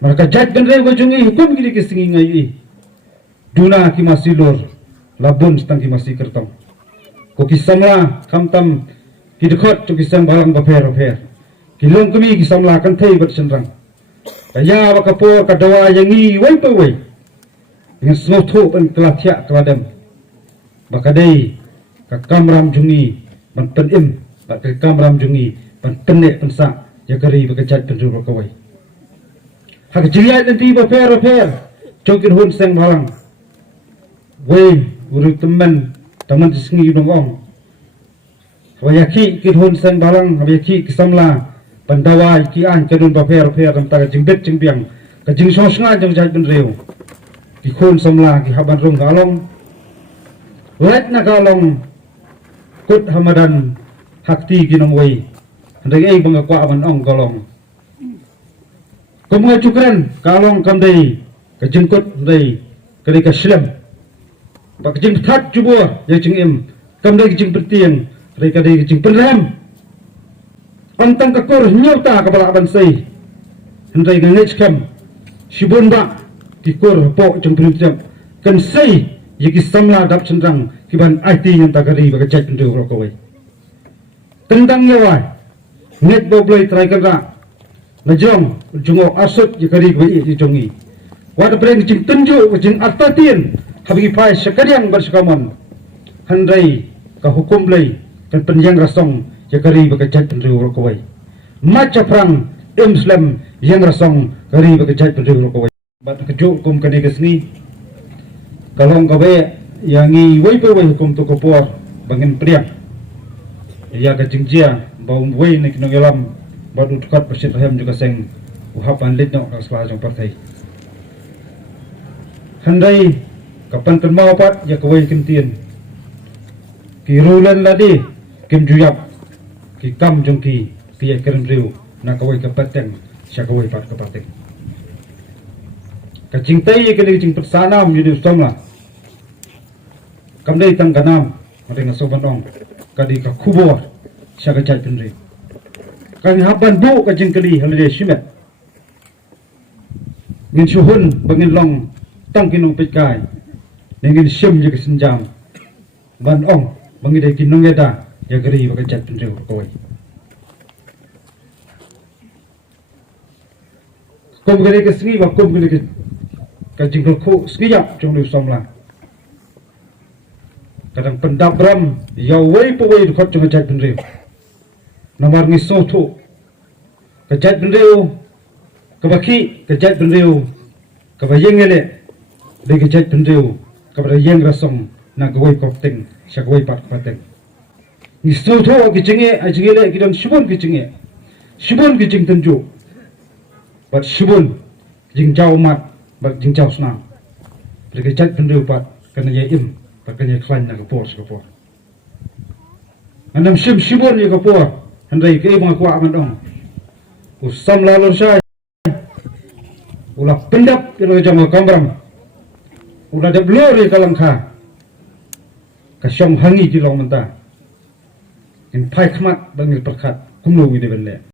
Mereka jat benre wajungi hukum gili kesingi ngai. Duna ki masih lor, labun setang ki masih kertong. Ko kisamla kamtam ki dekot tu kisam balang baper. Kilong kami kisamla kan thai bat senrang. Kaya bakapo kadawa yangi wai pa wai. Dengan snotho pen kelatya keladam. Bakadai ka kamram jungi ban penim, bak kamram jungi ban penek pensa jakari bakajat penru bakawai. Hak jiliat nanti baper jokin hun seng balang. Wei urut teman disengi dongong. Wayaki kin hun seng balang, wayaki kisamla pandawai ki an kedun baper tentang jingbet jingbiang ka jing sosnga jang jat benreu. Ki khun samla ki haban rong galong. Let na galong kut hamadan hakti ginong wei. Handai ei bangga kwa ban ong galong. Kumai cukran kalong kamdai ka jingkut dai kali ka shlem. Bak jing that jubur ya jing im kamdai jing bertiang dai ka dai jing penram. Antang ka kor nyota ka bala ban sei. Handai ka ngech kam shibun ba ki kor po jing penram kan sei yiki samla dap cendrang kiban IT yang tagari baka chat pendu rokowai. Tendang yawa net bobloi try kara najong jungo asut jikari gwi jongi wada breng jing tunju jing artatien habigi pai sekalian bersekaman handai ka hukum lei kan penjang rasong jikari baka chat pendu rokowai maca prang Islam yang rasong kari baka chat pendu rokowai bat kejuk kum kani kesni kalong kabe yangi wei pe wei hukum to kopor bangin priang ya ka jingjia bau wei nek nongelam badu dekat persit rahim juga seng uhapan litno ka sela jong partai handai kapan kan mau pat ya ka wei kimtien ki rulan ladi kim juyap ki kam jong ki ya kerem riu na ka wei ka pateng sya ka wei pat ka pateng ka jingtai ka ni jing persanam yuni somla kamdai tang ganam madenga sobanong kadi ka kubor sya ka chat penri kan haban bu ka jingkali halade shimet ngin suhun bangin long tang kinong pitkai ngin sim je senjam ban ong bangin de kinong yada ya gari baka chat penri koi kom gari ka sngi ba kom gari ka jingkal khu sngi ya jong lu somla kadang pendabram ya wei pe wei khot jong chat penri nomor ngi sotu kejat benriu kebaki kejat benriu kebayeng ele de kejat benriu kepada yang rasong na goi kopting sya goi pat pateng ngi sotu kijinge ajingele kidon shibun kijing tenju bat shibun jing jauh mat bat jing jauh senang de kejat benriu pat kana ye im pat kana klan na kapor anam shibun ye kapor handai ke mga kuwa man dong usam lalor syai ulah pendap kilo jama kambram ulah da blori kalangka kasyong hangi kilong menta in pai khmat bangil perkat kumlu wi de benle